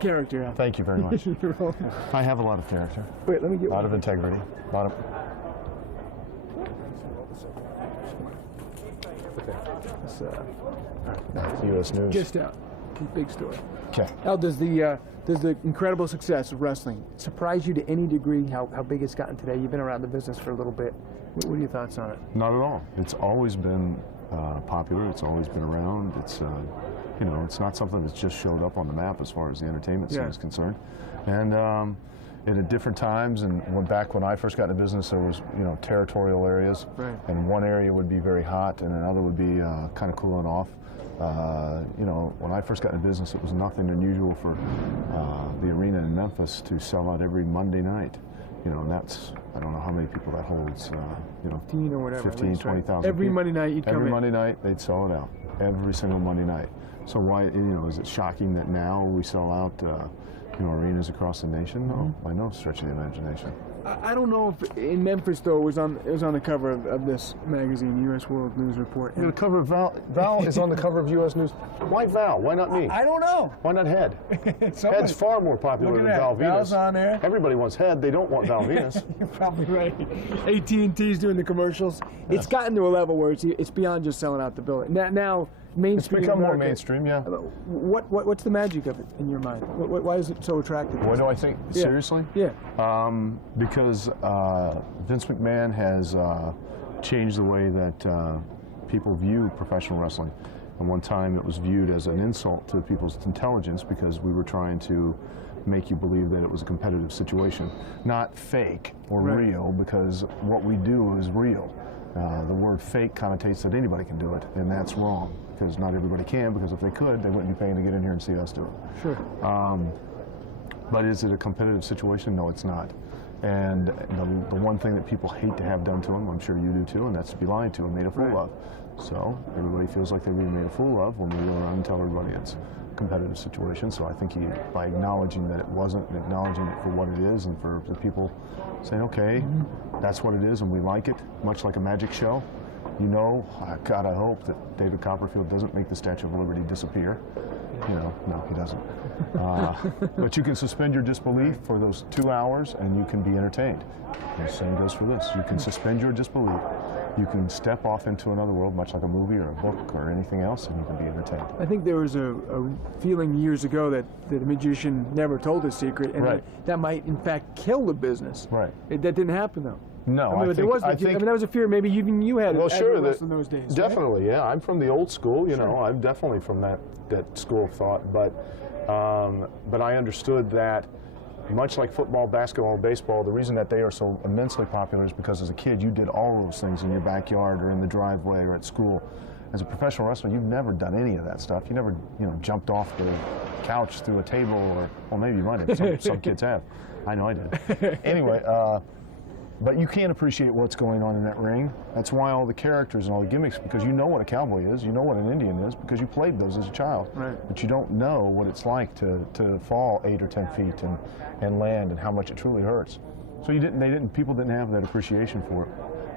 character. Al. Thank you very much. I have a lot of character. Wait, let me get a lot of integrity. A lot of. U.S. News. Just out. Big story. Okay. Al, does the incredible success of wrestling surprise you to any degree? How big it's gotten today? You've been around the business for a little bit. What are your thoughts on it? Not at all. It's always been popular. It's always been around. It's you know, it's not something that's just showed up on the map as far as the entertainment scene is concerned. And at different times, and back when I first got into business, there was, you know, territorial areas, and one area would be very hot, and another would be kind of cooling off. You know, when I first got into business, it was nothing unusual for the arena in Memphis to sell out every Monday night. You know, and that's, I don't know how many people that holds, you know, 15 or whatever. 15, 20,000 Every people. Monday night you'd come in. Every Monday night, they'd sell it out. Every single Monday night. So why, you know, is it shocking that now we sell out, you know, arenas across the nation? No, by no stretch of the imagination. I don't know if in Memphis though it was on the cover of this magazine, U.S. World News Report. The cover of Val is on the cover of U.S. News. Why Val? Why not me? I don't know. Why not Head? Head's far more popular than Val Venus. Val's on there. Everybody wants Head. They don't want Val Venus. You're probably right. AT&T's doing the commercials. Yes. It's gotten to a level where it's beyond just selling out the building. Now mainstream. It's become America, more mainstream, yeah. What's the magic of it in your mind? Why is it so attractive? What do I think? Yeah. Seriously? Yeah. Because Vince McMahon has changed the way that people view professional wrestling. And one time it was viewed as an insult to people's intelligence because we were trying to make you believe that it was a competitive situation. Not fake or real, because what we do is real. The word fake connotates that anybody can do it, and that's wrong, because not everybody can, because if they could, they wouldn't be paying to get in here and see us do it. Sure. But is it a competitive situation? No, it's not. And the one thing that people hate to have done to them, I'm sure you do too, and that's to be lied to and made a fool of. So everybody feels like they're being made a fool of when we go around and tell everybody it's a competitive situation. So I think by acknowledging that it wasn't, and acknowledging it for what it is, and for the people saying, okay, that's what it is and we like it, much like a magic show. You know, God, I hope that David Copperfield doesn't make the Statue of Liberty disappear. You know, no, he doesn't. But you can suspend your disbelief for those 2 hours and you can be entertained. And the same goes for this. You can suspend your disbelief. You can step off into another world, much like a movie or a book or anything else, and you can be entertained. I think there was a feeling years ago that the magician never told his secret, and that might, in fact, kill the business. Right. That didn't happen, though. No, I mean, I think that was a fear maybe even you had. Well, sure, in those days. Definitely, yeah. I'm from the old school, you know. I'm definitely from that school of thought, but I understood that, much like football, basketball, and baseball, the reason that they are so immensely popular is because as a kid you did all those things in your backyard or in the driveway or at school. As a professional wrestler, you've never done any of that stuff. You never, you know, jumped off the couch through a table, or, well, maybe you might have. Some kids have. I know I did. Anyway, but you can't appreciate what's going on in that ring. That's why all the characters and all the gimmicks, because you know what a cowboy is, you know what an Indian is, because you played those as a child. Right. But you don't know what it's like to fall 8 or 10 feet and land, and how much it truly hurts. So people didn't have that appreciation for it.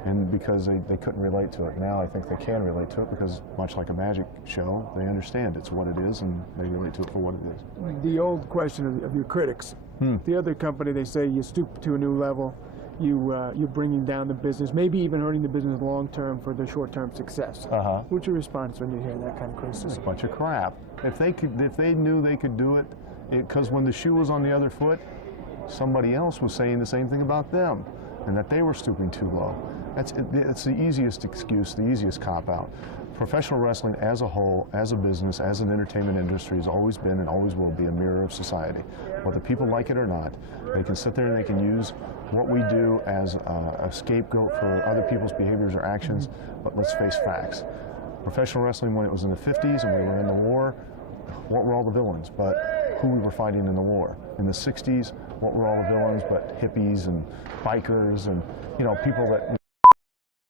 And because they couldn't relate to it. Now I think they can relate to it, because much like a magic show, they understand it's what it is and they relate to it for what it is. The old question of your critics. The other company, they say you stoop to a new level. You're bringing down the business, maybe even hurting the business long term for the short term success. What's your response when you hear that kind of criticism? It's a bunch of crap. If they knew they could do it, because when the shoe was on the other foot, somebody else was saying the same thing about them, and that they were stooping too low. It's the easiest excuse, the easiest cop-out. Professional wrestling as a whole, as a business, as an entertainment industry, has always been and always will be a mirror of society. Whether people like it or not, they can sit there and they can use what we do as a scapegoat for other people's behaviors or actions, but let's face facts. Professional wrestling, when it was in the 50s and we were in the war, what were all the villains but who we were fighting in the war? In the 60s, what were all the villains but hippies and bikers and, you know, people that